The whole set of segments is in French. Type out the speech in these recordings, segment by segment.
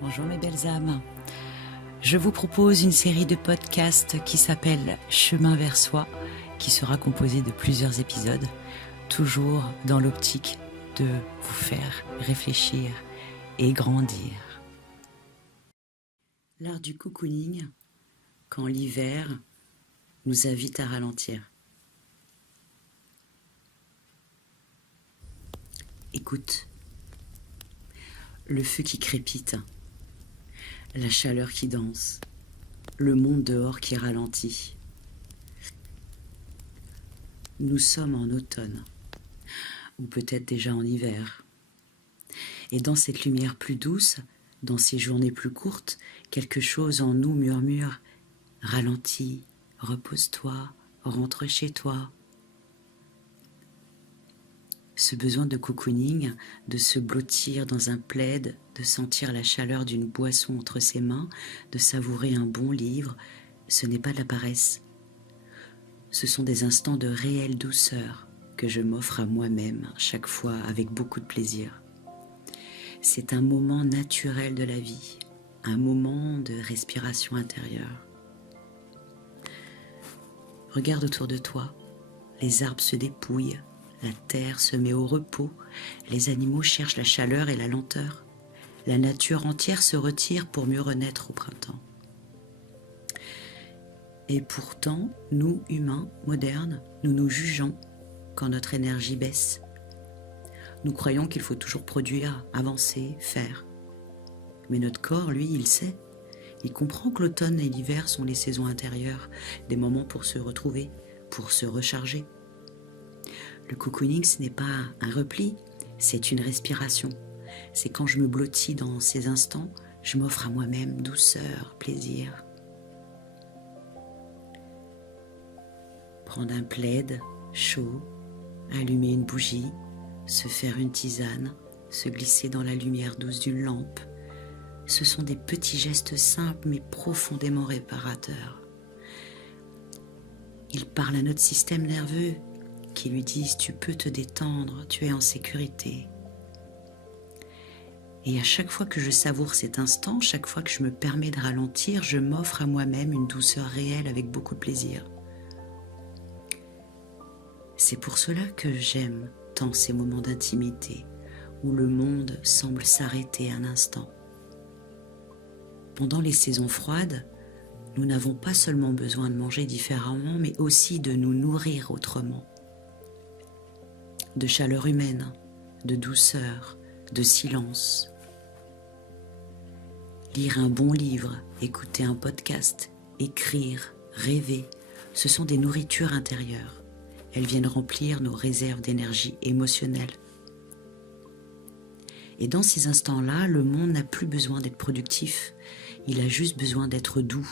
Bonjour mes belles âmes. Je vous propose une série de podcasts qui s'appelle Chemin vers soi, qui sera composée de plusieurs épisodes, toujours dans l'optique de vous faire réfléchir et grandir. L'art du cocooning, quand l'hiver nous invite à ralentir. Écoute, le feu qui crépite, la chaleur qui danse, le monde dehors qui ralentit. Nous sommes en automne, ou peut-être déjà en hiver. Et dans cette lumière plus douce, dans ces journées plus courtes, quelque chose en nous murmure « Ralentis, repose-toi, rentre chez toi ». Ce besoin de cocooning, de se blottir dans un plaid, de sentir la chaleur d'une boisson entre ses mains, de savourer un bon livre, ce n'est pas de la paresse. Ce sont des instants de réelle douceur que je m'offre à moi-même chaque fois avec beaucoup de plaisir. C'est un moment naturel de la vie, un moment de respiration intérieure. Regarde autour de toi, les arbres se dépouillent, la terre se met au repos, les animaux cherchent la chaleur et la lenteur. La nature entière se retire pour mieux renaître au printemps. Et pourtant, nous, humains, modernes, nous nous jugeons quand notre énergie baisse. Nous croyons qu'il faut toujours produire, avancer, faire. Mais notre corps, lui, il sait. Il comprend que l'automne et l'hiver sont les saisons intérieures, des moments pour se retrouver, pour se recharger. Le cocooning, ce n'est pas un repli, c'est une respiration. C'est quand je me blottis dans ces instants, je m'offre à moi-même douceur, plaisir. Prendre un plaid chaud, allumer une bougie, se faire une tisane, se glisser dans la lumière douce d'une lampe. Ce sont des petits gestes simples mais profondément réparateurs. Ils parlent à notre système nerveux qui lui disent « tu peux te détendre, tu es en sécurité ». Et à chaque fois que je savoure cet instant, chaque fois que je me permets de ralentir, je m'offre à moi-même une douceur réelle avec beaucoup de plaisir. C'est pour cela que j'aime tant ces moments d'intimité où le monde semble s'arrêter un instant. Pendant les saisons froides, nous n'avons pas seulement besoin de manger différemment, mais aussi de nous nourrir autrement. De chaleur humaine, de douceur, de silence. Lire un bon livre, écouter un podcast, écrire, rêver, ce sont des nourritures intérieures. Elles viennent remplir nos réserves d'énergie émotionnelle. Et dans ces instants-là, le monde n'a plus besoin d'être productif, il a juste besoin d'être doux.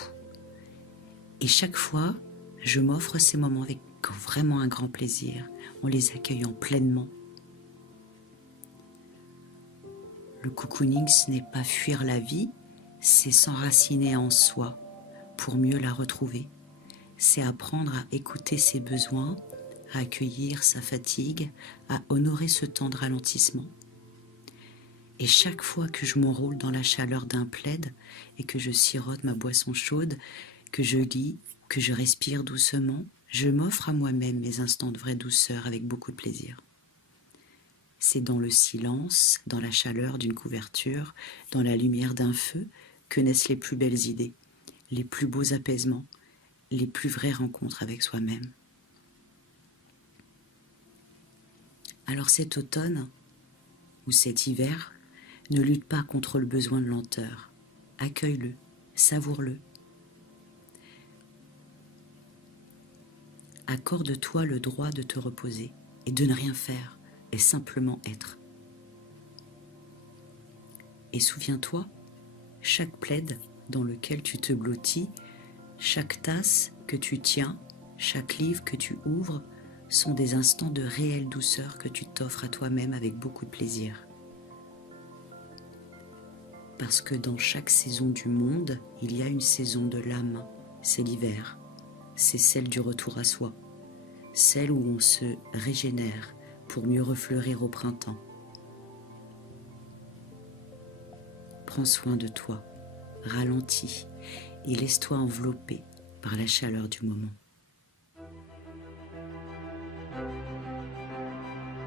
Et chaque fois, je m'offre ces moments avec vraiment un grand plaisir, en les accueillant pleinement. Le cocooning, ce n'est pas fuir la vie, c'est s'enraciner en soi pour mieux la retrouver. C'est apprendre à écouter ses besoins, à accueillir sa fatigue, à honorer ce temps de ralentissement. Et chaque fois que je m'enroule dans la chaleur d'un plaid et que je sirote ma boisson chaude, que je lis, que je respire doucement, je m'offre à moi-même mes instants de vraie douceur avec beaucoup de plaisir. C'est dans le silence, dans la chaleur d'une couverture, dans la lumière d'un feu que naissent les plus belles idées, les plus beaux apaisements, les plus vraies rencontres avec soi-même. Alors cet automne, ou cet hiver, ne lutte pas contre le besoin de lenteur. Accueille-le, savoure-le. Accorde-toi le droit de te reposer et de ne rien faire, et simplement être. Et souviens-toi, chaque plaid dans lequel tu te blottis, chaque tasse que tu tiens, chaque livre que tu ouvres, sont des instants de réelle douceur que tu t'offres à toi-même avec beaucoup de plaisir. Parce que dans chaque saison du monde, il y a une saison de l'âme, c'est l'hiver, c'est celle du retour à soi, celle où on se régénère pour mieux refleurir au printemps. prends soin de toi, ralentis et laisse-toi envelopper par la chaleur du moment.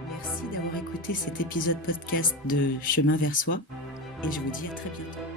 Merci d'avoir écouté cet épisode podcast de Chemin vers soi et je vous dis à très bientôt.